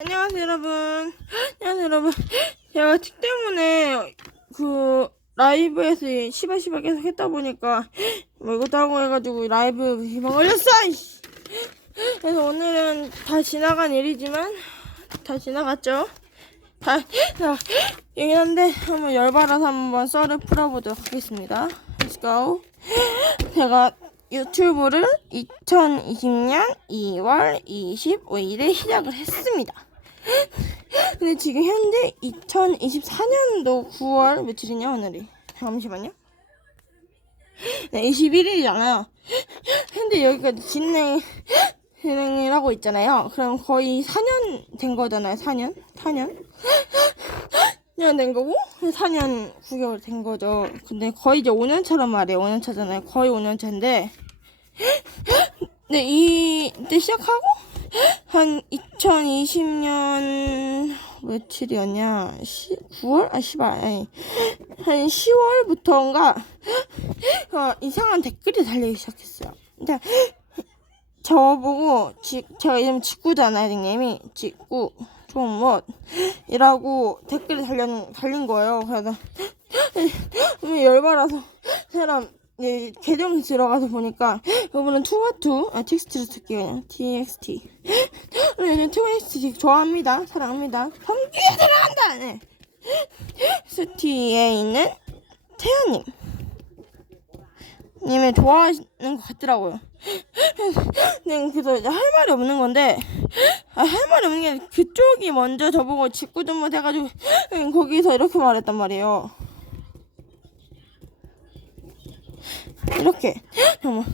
안녕하세요 여러분. 안녕하세요 여러분. 제가 틱 때문에 그 라이브에서 시발시발 계속 했다 보니까 뭐 이것도 하고 해가지고 라이브 걸렸어 이씨. 그래서 오늘은 다 지나간 일이지만 다 지나갔죠. 다, 다 이긴 한데 한번 열받아서 한번 썰을 풀어보도록 하겠습니다. Let's 제가 유튜브를 2020년 2월 25일에 시작을 했습니다. 근데 지금 현재 2024년도 9월 며칠이냐 오늘이 잠시만요. 네, 21일이잖아요. 근데 여기까지 진행 진행을 하고 있잖아요. 그럼 거의 4년 된 거잖아요. 4년? 4년? 4년 된 거고 4년 9개월 된 거죠. 근데 거의 이제 5년 차란 말이에요. 5년 차잖아요. 거의 5년 차인데 네, 이때 시작하고 한 2020년 며칠이었냐? 시, 9월? 아, 씨발. 아니. 한 10월부터인가 어, 이상한 댓글이 달리기 시작했어요. 근데 저보고 지, 제가 이름 직구잖아요, 닉네임이. 직구. 좀뭐 이라고 댓글이 달린, 달린 거예요. 그래서 열받아서 사람 네, 계정 들어가서 보니까 이분은 투와투 아 텍스트로 쓸게요 txt 네, 트위스트 좋아합니다. 사랑합니다. 성주에 사랑한다! 네. 스티에 있는 태연님. 님을 좋아하는 것 같더라고요. 그냥 그래서 이제 할 말이 없는 건데 아, 할 말이 없는 게 그쪽이 먼저 저보고 직구 전문 해가지고 거기서 이렇게 말했단 말이에요 이렇게. 정말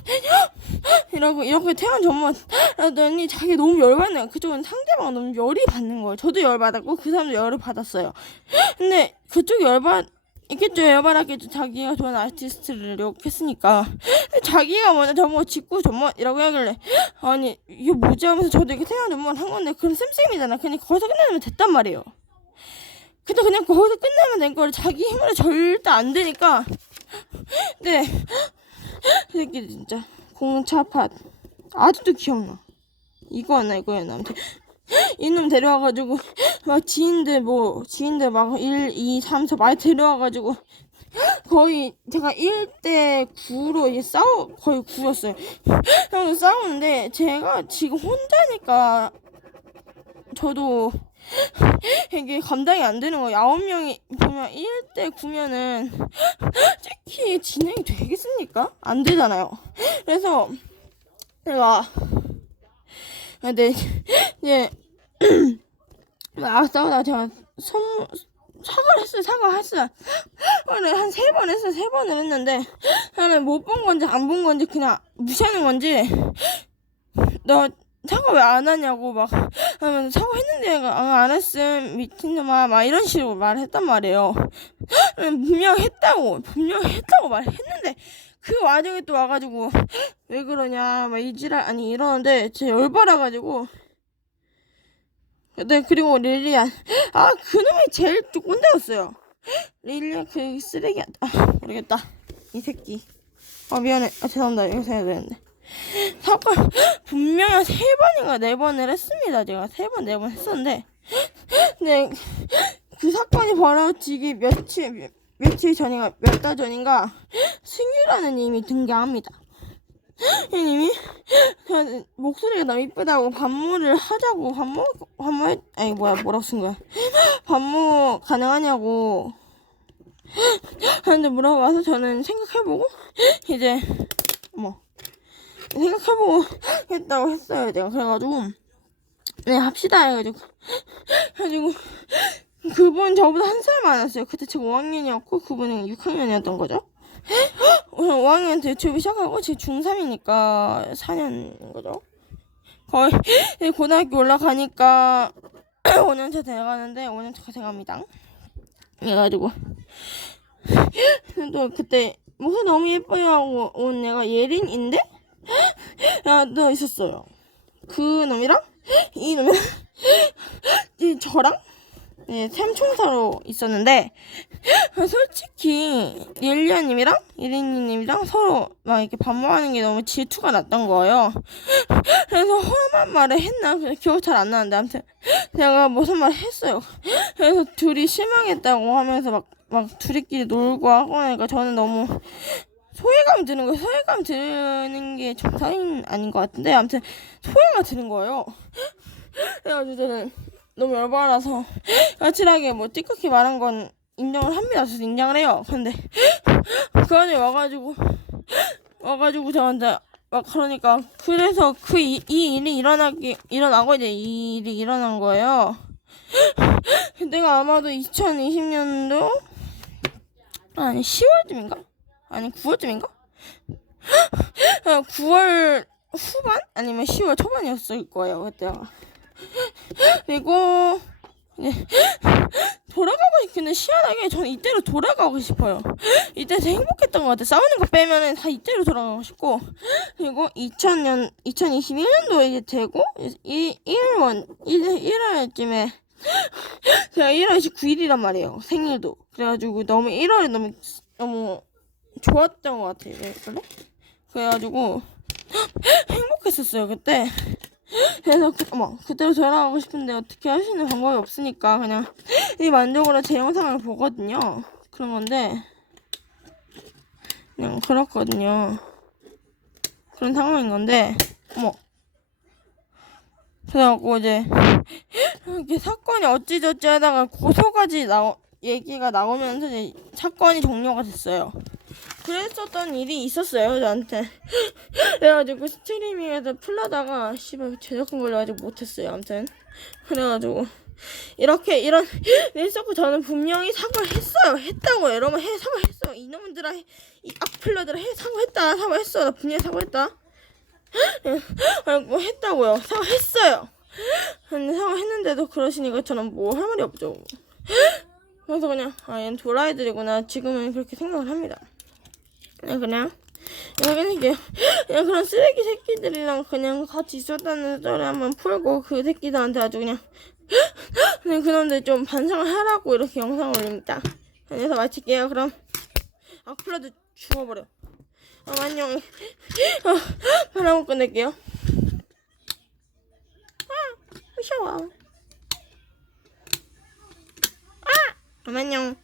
이러고 이렇게 태연 전문. 하더니 자기 너무 열받네요. 그쪽은 상대방 너무 열이 받는 거예요. 저도 열받았고 그 사람도 열을 받았어요. 근데 그쪽이 열받 있겠죠 열받았겠죠. 자기가 좋아하는 아티스트를 욕했으니까. 자기가 먼저 저보고 직구 전문이라고 하길래. 아니 이게 뭐지 하면서 저도 이렇게 태연 전문 한 건데 그건 쌤쌤이잖아. 그냥 거기서 끝내면 됐단 말이에요. 근데 그냥 거기서 끝내면 된 거를 자기 힘으로 절대 안 되니까. 네. 이 새끼 진짜 공차팟 아직도 기억나. 이거였나 이거였나 아무튼 이놈 데려와가지고 막 지인들 뭐 지인들 막 1, 2, 3, 4 많이 데려와가지고 거의 제가 1대 9로 이제 싸우 거의 9였어요. 형 싸우는데 제가 지금 혼자니까 저도 이게 감당이 안 되는 거예요. 아홉 명이 보면 1대 9면은 솔직히 진행이 되겠습니까? 안 되잖아요. 그래서 제가 근데 이제 아 싸우다 제가 선 사과를 했어요. 사과했어요. 그래 한세 번 했어요. 세 번을 했는데 나는 못 본 건지 안 본 건지 그냥 무시하는 건지 너 사과 왜 안 하냐고 막 하면 사과 했는데 아, 안 했음 미친놈아 막 이런 식으로 말했단 말이에요. 분명 했다고 분명 했다고 말했는데 그 와중에 또 와가지고 왜 그러냐 막 이지랄 아니 이러는데 제 열받아가지고. 네 그리고 릴리안. 아 그놈이 제일 또 꼰대였어요. 릴리안 그 쓰레기 아 모르겠다. 이 새끼. 아 미안해. 아 죄송합니다. 이거 해야 되는데 사과 분명히 한세 번인가 네 번을 했습니다. 제가 세 번 네 번 했었는데 네, 그 사건이 벌어지기 며칠 며- 며칠 전인가 몇 달 전인가 승유라는 님이 등장합니다. 이 님이 목소리가 너무 이쁘다고 반모를 하자고 반모 반모 했- 아니 뭐야 뭐라고 쓴 거야 반모 가능하냐고 하는데 물어봐서 저는 생각해보고 이제 뭐 생각해보고 했다고 했어요 내가. 그래가지고 네 합시다 해가지고. 해가지고 그분 저보다 한 살 많았어요. 그때 제가 5학년이었고 그분은 6학년이었던 거죠? 5학년 때 유튜브 시작하고 지금 중3이니까 4년인 거죠? 거의 이제 고등학교 올라가니까 5년차 돼가는데 5년차가 돼갑니다. 그래가지고 또 그때 목소리 너무 예뻐요 하고 온 애가 예린인데 야, 너 있었어요. 그 놈이랑 이 놈이랑 이 저랑 네, 샘총사로 있었는데 솔직히 릴리아님이랑 이린이님이랑 서로 막 이렇게 반말하는 게 너무 질투가 났던 거예요. 그래서 험한 말을 했나 기억 잘 안 나는데 아무튼 제가 무슨 말 했어요. 그래서 둘이 실망했다고 하면서 막 막 둘이끼리 놀고 하고 하니까 저는 너무 소외감 드는 거예요. 소외감 드는 게 정상인 아닌 것 같은데 아무튼 소외가 드는 거예요. 그래가지고 저는 너무 열받아서 까칠하게 뭐 띠껍게 말한 건 인정을 합니다. 저도 인정을 해요. 근데 그 안에 와가지고 와가지고 저한테 막 그러니까 그래서 그이 일이 일어나기 일어나고 이제 이 일이 일어난 거예요. 그때가 아마도 2020년도 아니 10월쯤인가? 아니 9월쯤인가? 9월 후반 아니면 10월 초반이었을 거예요 그때가. 그리고 네. 돌아가고 싶 근데 희한하게 저는 이때로 돌아가고 싶어요. 이때 되게 행복했던 것 같아요. 싸우는 거 빼면은 다 이때로 돌아가고 싶고 그리고 2000년 2021년도에 이제 되고 이 1월 1월쯤에 제가 1월 29일이란 말이에요. 생일도 그래가지고 너무 1월에 너무 너무 좋았던 것 같아요. 네, 그래? 그래가지고 행복했었어요 그때. 그래서 그, 어머 그때로 돌아가고 싶은데 어떻게 할 수 있는 방법이 없으니까 그냥 이 만족으로 제 영상을 보거든요. 그런 건데 그냥 그렇거든요. 그런 상황인 건데 어머 그래갖고 이제 이렇게 사건이 어찌저찌 하다가 고소까지 나오 얘기가 나오면서 이제 사건이 종료가 됐어요. 그랬었던 일이 있었어요 저한테. 그래가지고 스트리밍에서 풀려다가 씨발 제작권 걸려가지고 못했어요 아무튼. 그래가지고 이렇게 이런 일었고 저는 분명히 사과를 했어요. 했다고 여러분 해 사과했어. 이놈들아 해- 이 악플러들아 해 사과했다 사과했어. 나 분명히 사과했다. 아이고 했다고요. 사과했어요. 근데 사과했는데도 그러시니까 저는 뭐 할 말이 없죠. 그래서 그냥 아 얘는 도라이들이구나. 지금은 그렇게 생각을 합니다 그냥 그냥 그냥 이게 그냥 그런 쓰레기 새끼들이랑 그냥 같이 있었다는 소리 한번 풀고 그 새끼들한테 아주 그냥 그냥 그놈들 좀 반성을 하라고 이렇게 영상을 올립니다. 그래서 마칠게요. 그럼 악플러도 죽어버려. 어, 안녕. 어, 바라고 끝낼게요. 아, 무서워. 아, 안녕.